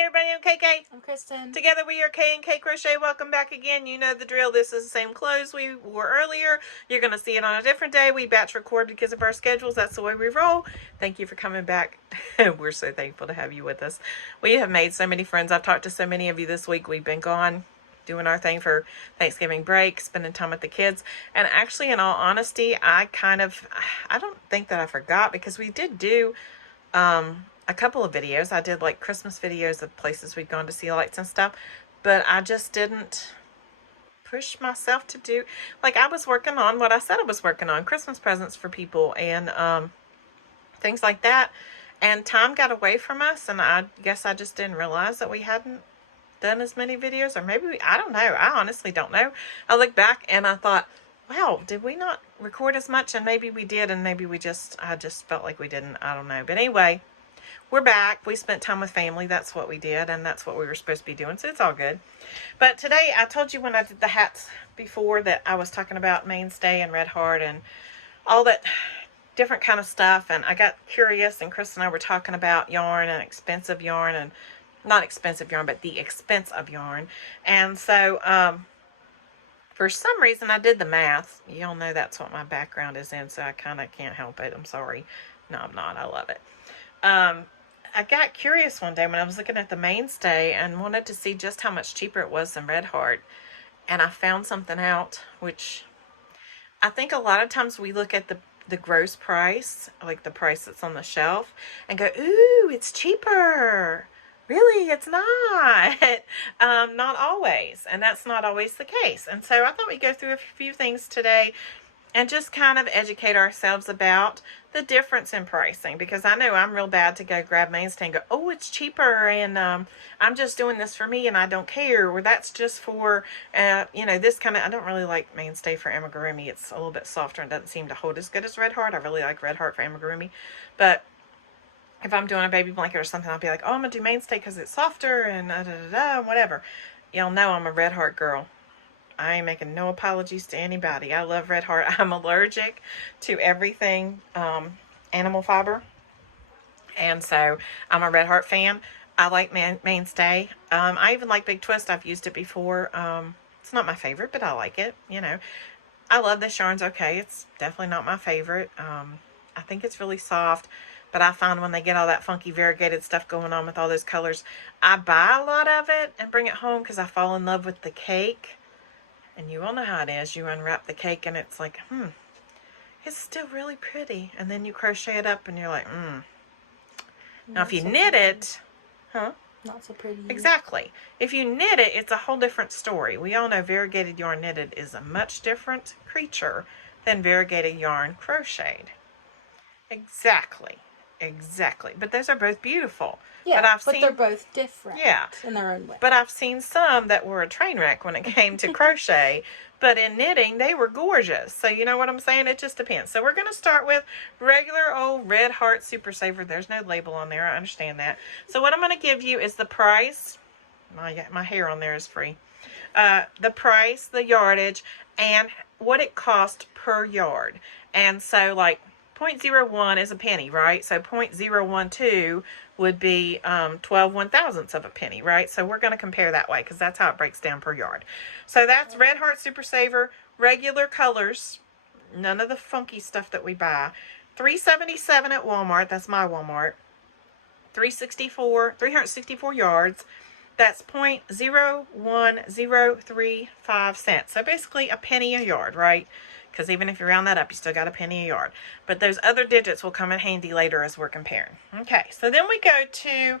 everybody, I'm KK. I'm Kristen. Together we are K and K Crochet. Welcome back again. You know the drill. This is the same clothes we wore earlier. You're going to see it on a different day. We batch record because of our schedules. That's the way we roll. Thank you for coming back. We're so thankful to have you with us. We have made so many friends. I've talked to so many of you this week. We've been gone doing our thing for Thanksgiving break, spending time with the kids. And actually, in all honesty, I don't think that I forgot, because we did do a couple of videos. I did like Christmas videos of places we'd gone to see lights and stuff, but I just didn't push myself to do, like, I was working on what I said I was working on, Christmas presents for people and things like that, and time got away from us, and I guess I just didn't realize that we hadn't done as many videos, or maybe I don't know. I honestly don't know. I look back and I thought, wow, did we not record as much? And maybe we did, and maybe I just felt like we didn't. I don't know. But anyway, we're back. We spent time with family. That's what we did, and that's what we were supposed to be doing, so it's all good. But today, I told you when I did the hats before that I was talking about Mainstay and Red Heart and all that different kind of stuff, and I got curious, and Chris and I were talking about yarn and expensive yarn, and not expensive yarn, but the expense of yarn. And so for some reason I did the math. Y'all know that's what my background is in, so I kind of can't help it. I'm sorry. No, I'm not. I love it. I got curious one day when I was looking at the Mainstay and wanted to see just how much cheaper it was than Red Heart. And I found something out, which I think a lot of times we look at the gross price, like the price that's on the shelf, and go, ooh, it's cheaper. Really, it's not. Not always. And that's not always the case. And so I thought we'd go through a few things today and just kind of educate ourselves about the difference in pricing, because I know I'm real bad to go grab Mainstay and go, oh, it's cheaper, and I'm just doing this for me and I don't care, or that's just for this kind of. I don't really like Mainstay for amigurumi. It's a little bit softer and doesn't seem to hold as good as Red Heart. I really like Red Heart for amigurumi, but if I'm doing a baby blanket or something, I'll be like, oh, I'm gonna do Mainstay because it's softer and whatever. Y'all know I'm a Red Heart girl. I ain't making no apologies to anybody. I love Red Heart. I'm allergic to everything animal fiber, and so I'm a Red Heart fan. I like Mainstay. I even like Big Twist. I've used it before. It's not my favorite, but I like it. I love this yarn's okay. It's definitely not my favorite. I think it's really soft, but I find when they get all that funky variegated stuff going on with all those colors, I buy a lot of it and bring it home because I fall in love with the cake. And you all know how it is. You unwrap the cake and it's like, it's still really pretty. And then you crochet it up and you're like, Now if you knit it, Not so pretty. Exactly. If you knit it, it's a whole different story. We all know variegated yarn knitted is a much different creature than variegated yarn crocheted. Exactly. But those are both beautiful. Yeah, but they're both different. Yeah. In their own way. But I've seen some that were a train wreck when it came to crochet. But in knitting, they were gorgeous. So you know what I'm saying? It just depends. So we're going to start with regular old Red Heart Super Saver. There's no label on there. I understand that. So what I'm going to give you is the price. My hair on there is free. The price, the yardage, and what it cost per yard. And so like 0.01 is a penny, right? So 0.012 would be 12 1/1000ths of a penny, right? So we're going to compare that way because that's how it breaks down per yard. So that's Red Heart Super Saver, regular colors, none of the funky stuff that we buy. $3.77 at Walmart. That's my Walmart. 364 yards. That's 0.01035 cents. So basically a penny a yard, right? Because even if you round that up, you still got a penny a yard. But those other digits will come in handy later as we're comparing. Okay, so then we go to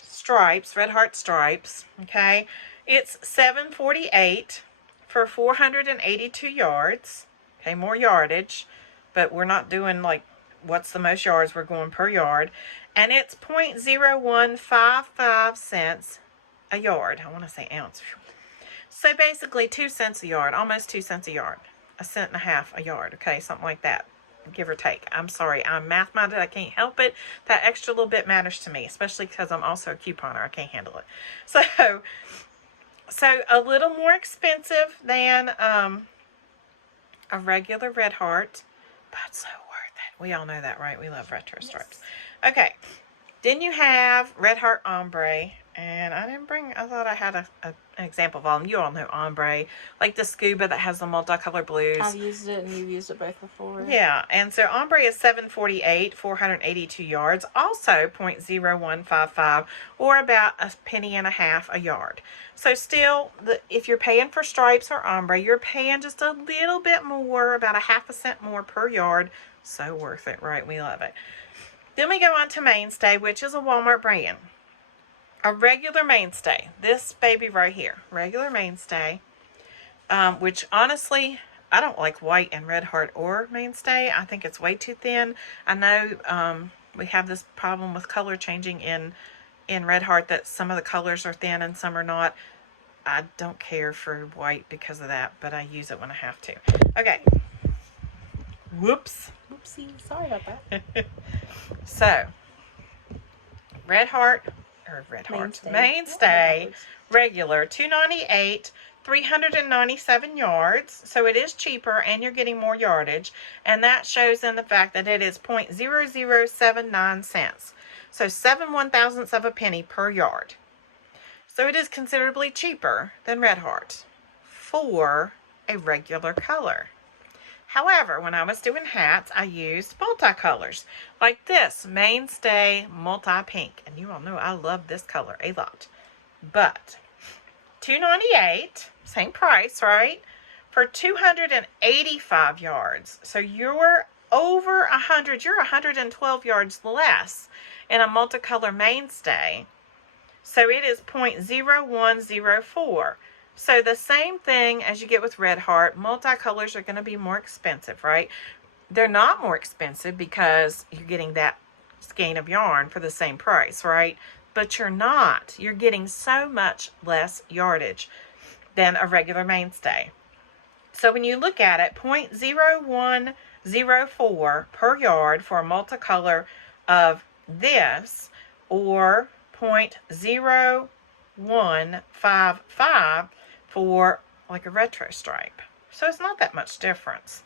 stripes, Red Heart stripes. Okay, it's $7.48 for 482 yards. Okay, more yardage, but we're not doing like what's the most yards. We're going per yard, and it's 0.0155 cents a yard. I want to say ounce. So basically 2 cents a yard, almost 2 cents a yard. 1.50 cents a yard, okay, something like that, give or take. I'm sorry, I'm math-minded, I can't help it. That extra little bit matters to me, especially because I'm also a couponer. I can't handle it. So a little more expensive than a regular Red Heart, but so worth it. We all know that, right? We love retro stripes. Okay, Then you have Red Heart Ombre. And I didn't bring, I thought I had an example of all. You all know ombre, like the scuba that has the multicolor blues. I've used it and you've used it both before. Yeah, and so ombre is 748, 482 yards, also 0.0155, or about a penny and a half a yard. So still, if you're paying for stripes or ombre, you're paying just a little bit more, about a half a cent more per yard. So worth it, right? We love it. Then we go on to Mainstay, which is a Walmart brand. A regular Mainstay, this baby right here, regular Mainstay, which honestly, I don't like white and Red Heart or Mainstay. I think it's way too thin. I know we have this problem with color changing in Red Heart, that some of the colors are thin and some are not. I don't care for white because of that, but I use it when I have to. Okay. Whoops. Whoopsie. Sorry about that. So, Mainstay, regular, $2.98, 397 yards. So it is cheaper and you're getting more yardage. And that shows in the fact that it is 0.0079 cents. So 7/1000ths of a penny per yard. So it is considerably cheaper than Red Heart for a regular color. However, when I was doing hats, I used multicolors, like this Mainstay Multi-Pink. And you all know I love this color a lot. But $2.98, same price, right? For 285 yards. So you're over 100, you're 112 yards less in a multicolor Mainstay. So it is 0.0104. So the same thing as you get with Red Heart, multicolors are going to be more expensive, right? They're not more expensive because you're getting that skein of yarn for the same price, right? But you're not. You're getting so much less yardage than a regular Mainstay. So when you look at it, 0.0104 per yard for a multicolor of this, or 0.0155 for like a retro stripe. So it's not that much difference,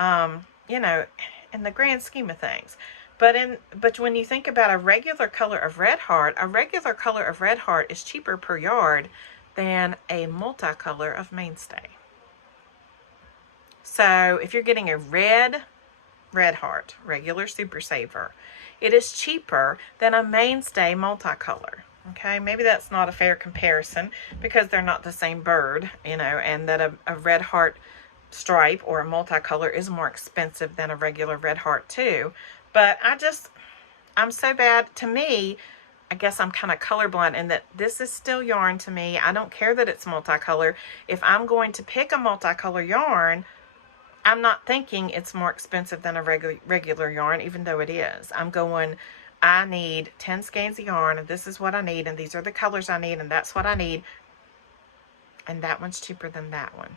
you know, in the grand scheme of things. But when you think about a regular color of Red Heart, a regular color of Red Heart is cheaper per yard than a multicolor of Mainstay. So if you're getting a Red Heart, regular Super Saver, it is cheaper than a Mainstay multicolor. Okay, maybe that's not a fair comparison because they're not the same bird, you know, and that a Red Heart stripe or a multicolor is more expensive than a regular Red Heart too. But I'm so bad. To me, I guess I'm kind of colorblind in that this is still yarn to me. I don't care that it's multicolor. If I'm going to pick a multicolor yarn, I'm not thinking it's more expensive than a regular yarn, even though it is. I'm going, I need 10 skeins of yarn, and this is what I need, and these are the colors I need, and that's what I need. And that one's cheaper than that one.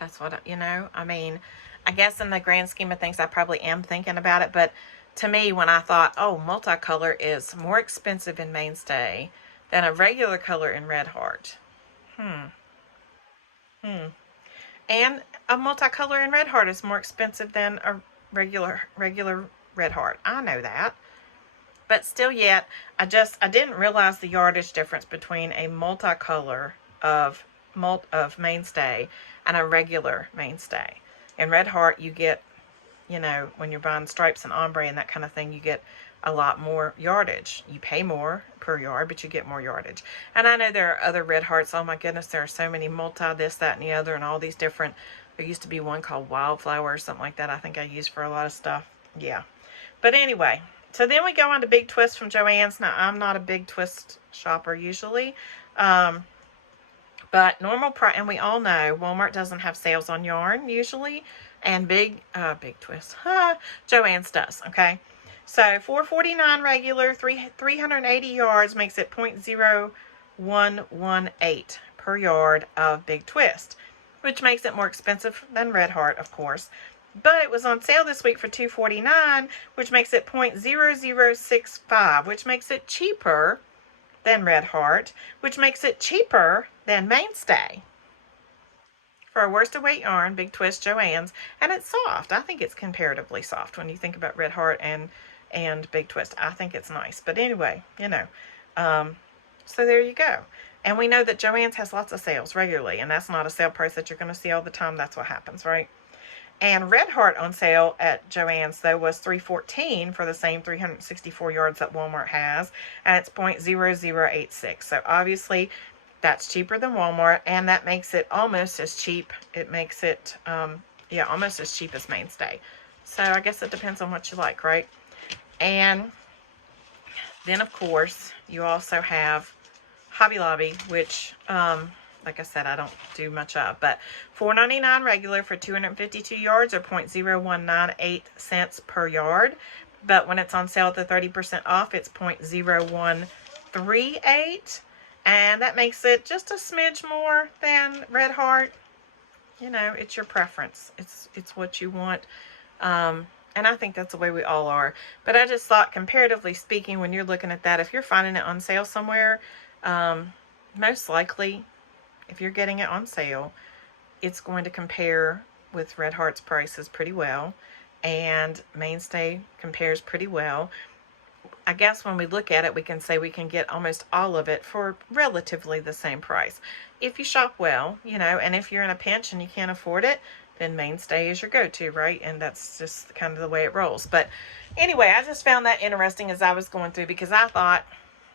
That's what, you know, I mean, I guess in the grand scheme of things, I probably am thinking about it, but to me, when I thought, oh, multicolor is more expensive in Mainstay than a regular color in Red Heart. And a multicolor in Red Heart is more expensive than a regular Red Heart. I know that. But still yet, I didn't realize the yardage difference between a multicolor of Mainstay and a regular Mainstay. In Red Heart, you get, you know, when you're buying stripes and ombre and that kind of thing, you get a lot more yardage. You pay more per yard, but you get more yardage. And I know there are other Red Hearts. Oh my goodness, there are so many multi this, that, and the other, and all these different. There used to be one called Wildflower or something like that. I think I used for a lot of stuff. Yeah. But anyway, so then we go on to Big Twist from Joann's. Now, I'm not a Big Twist shopper usually. But normal price, and we all know Walmart doesn't have sales on yarn usually. And Big Twist, Joann's does, okay? So $4.49 regular, 380 yards makes it 0.0118 per yard of Big Twist, which makes it more expensive than Red Heart, of course. But it was on sale this week for $2.49, which makes it 0.0065, which makes it cheaper than Red Heart, which makes it cheaper than Mainstay. For a worsted weight yarn, Big Twist, Joann's, and it's soft. I think it's comparatively soft when you think about Red Heart and and Big Twist. I think it's nice. But anyway, you know, so there you go. And we know that Joann's has lots of sales regularly, and that's not a sale price that you're going to see all the time. That's what happens, right? And Red Heart on sale at Joann's, though, was $3.14 for the same 364 yards that Walmart has, and it's .0086. So obviously, that's cheaper than Walmart, and that makes it almost as cheap. It makes it, almost as cheap as Mainstay. So I guess it depends on what you like, right? And then, of course, you also have Hobby Lobby, which, like I said, I don't do much of, but $4.99 regular for 252 yards, or .0198 cents per yard. But when it's on sale at the 30% off, it's .0138, and that makes it just a smidge more than Red Heart. You know, it's your preference. It's what you want. And I think that's the way we all are. But I just thought, comparatively speaking, when you're looking at that, if you're finding it on sale somewhere, most likely, if you're getting it on sale, it's going to compare with Red Heart's prices pretty well, and Mainstay compares pretty well. I guess when we look at it, we can say we can get almost all of it for relatively the same price. If you shop well, you know, and if you're in a pinch and you can't afford it, then Mainstay is your go-to, right? And that's just kind of the way it rolls. But anyway, I just found that interesting as I was going through, because I thought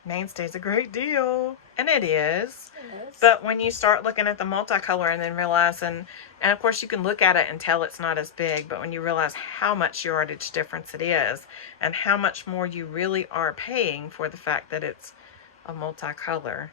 Mainstay's a great deal, and it is. But when you start looking at the multicolor and then realize, and of course you can look at it and tell it's not as big, but when you realize how much yardage difference it is, and how much more you really are paying for the fact that it's a multicolor.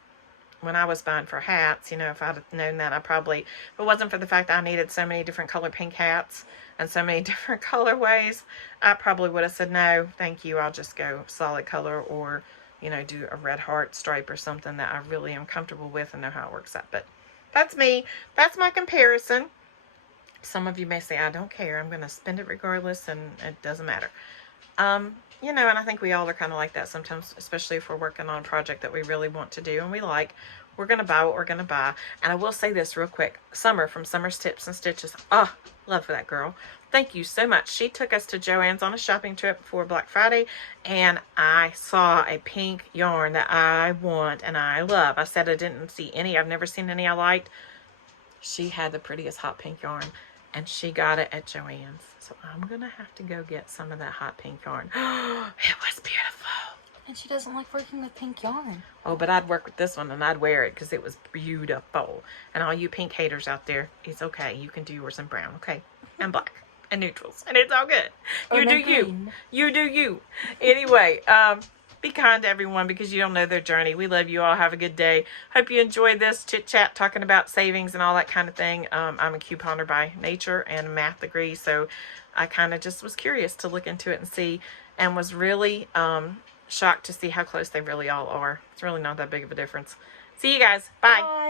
When I was buying for hats, you know, if I'd have known that, I probably, if it wasn't for the fact that I needed so many different color pink hats and so many different colorways, I probably would have said, no, thank you, I'll just go solid color, or, you know, do a Red Heart stripe or something that I really am comfortable with and know how it works out. But that's me. That's my comparison. Some of you may say, I don't care, I'm going to spend it regardless, and it doesn't matter. You know, and I think we all are kind of like that sometimes, especially if we're working on a project that we really want to do and we like. We're going to buy what we're going to buy. And I will say this real quick. Summer from Summer's Tips and Stitches. Oh, love for that girl. Thank you so much. She took us to Joann's on a shopping trip for Black Friday, and I saw a pink yarn that I want and I love. I said I didn't see any. I've never seen any I liked. She had the prettiest hot pink yarn, and she got it at Joann's. So I'm going to have to go get some of that hot pink yarn. It was beautiful. And she doesn't like working with pink yarn. Oh, but I'd work with this one, and I'd wear it because it was beautiful. And all you pink haters out there, it's okay. You can do yours in brown, okay? And black. And neutrals. And it's all good. You do you. You do you. Anyway, be kind to everyone, because you don't know their journey. We love you all. Have a good day. Hope you enjoyed this chit chat talking about savings and all that kind of thing. I'm a couponer by nature and a math degree, so I kind of just was curious to look into it and see, and was really shocked to see how close they really all are. It's really not that big of a difference. See you guys. Bye. Bye.